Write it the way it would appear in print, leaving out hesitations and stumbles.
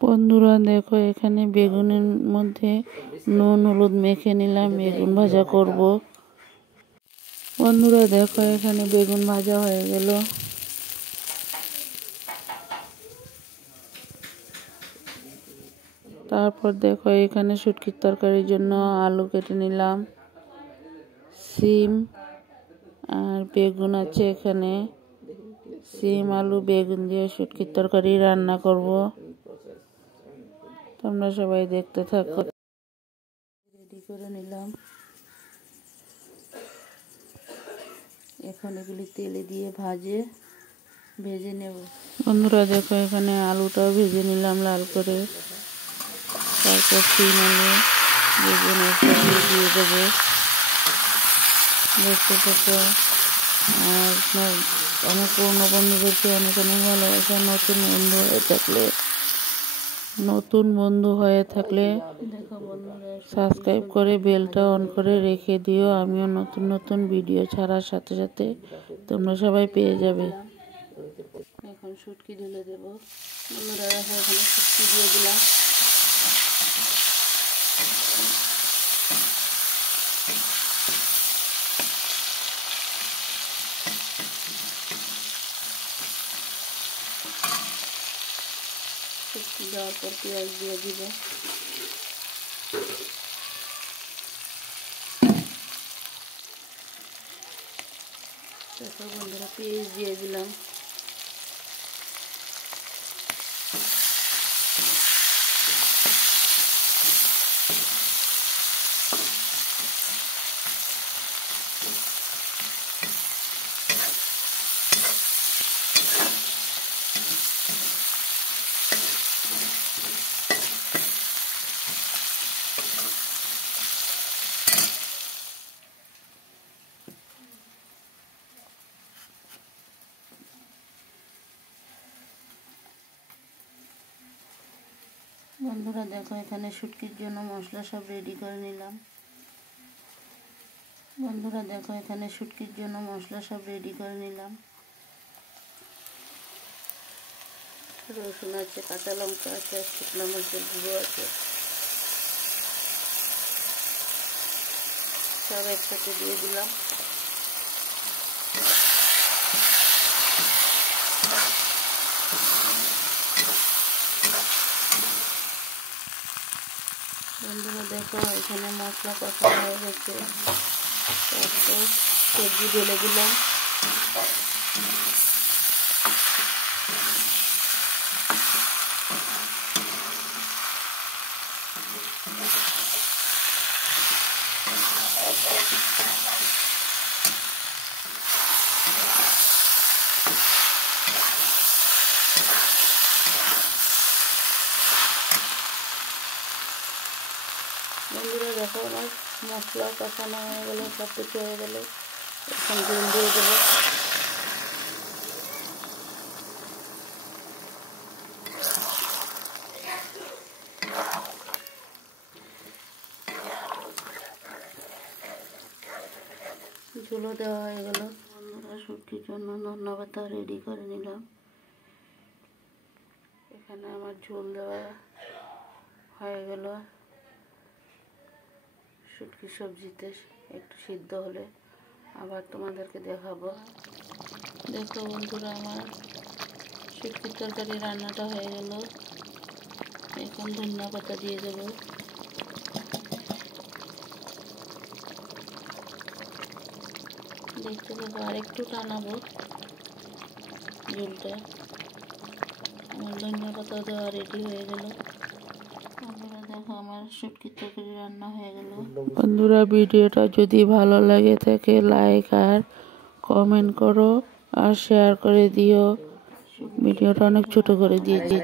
বন্ধুরা দেখো, এখানে বেগুনের মধ্যে নুন হলুদ মেখে নিলাম, বেগুন ভাজা করব। বন্ধুরা দেখো, এখানে বেগুন ভাজা হয়ে গেল। তারপর দেখো, এখানে শুটকির তরকারির জন্য আলু কেটে নিলাম, সিম আর বেগুন আছে। এখানে সিম আলু বেগুন দিয়ে শুটকির তরকারি রান্না করব। তোমরা সবাই দেখতে থাকো। রেডি করে নিলাম, এখন এগুলি তেলে দিয়ে ভেজে নেব। বন্ধুরা দেখো, এখানে আলুটাও ভেজে নিলাম লাল করে। তারপর সিম আলু বেগুনের সাথে দিয়ে দেবো, দেখতে থাকো। আর আমার পুরনো বন্ধুদেরকে অনেক অনেক ভালোবাসা। নতুন বন্ধু হয়ে থাকলে সাবস্ক্রাইব করে বেলটা অন করে রেখে দিও। আমিও নতুন নতুন ভিডিও ছাড়ার সাথে সাথে তোমরা সবাই পেয়ে যাবে। এখন শুটকি ঢেলে দেবো। বন্ধুরা এখানে শুটকি দিয়ে দিলাম। শুটকি দেওয়ার পর পেঁয়াজ দিয়ে দিব। তারপর বন্ধুরা পেঁয়াজ দিয়ে দিলাম। বন্ধুরা দেখো, এখানে শুটকির জন্য মশলা সব রেডি করে নিলাম। রসুন আছে, কাঁচা লঙ্কা আছে, শুকনো মরিচের গুঁড়ো আছে, সব একসাথে দিয়ে দিলাম। বন্ধুরা দেখো, এখানে মশলা কষা হয়ে গেছে। তারপর সবজি ঢেলে দিলাম। বন্ধুরা দেখো, আমার মশলা কষানো হয়ে গেল, সব কিছু হয়ে গেল। এখন ঝোল দিয়ে দেবো। ঝোলও দেওয়া হয়ে গেল। বন্ধুরা শুটকির জন্য ধন্যবাদ রেডি করে নিলাম। এখানে আমার ঝোল দেওয়া হয়ে গেল। শুটকি সবজিতে একটু সিদ্ধ হলে আবার তোমাদেরকে দেখাবো। দেখো বন্ধুরা, আমার শুটকির তরকারি রান্নাটা হয়ে গেল। এখন ধনিয়া পাতা দিয়ে দেবো। দেখতে থাকো, আর একটু টানাবো ঝোলটা। আমার ধনিয়া পাতা দেওয়া রেডি হয়ে গেল। বন্ধুরা দেখো, আমার শুটকির তরকারি রান্না হয়ে গেল। বন্ধুরা ভিডিওটা যদি ভালো লাগে থাকে লাইক আর কমেন্ট করো আর শেয়ার করে দিও। ভিডিওটা অনেক ছোট করে দিয়েছি।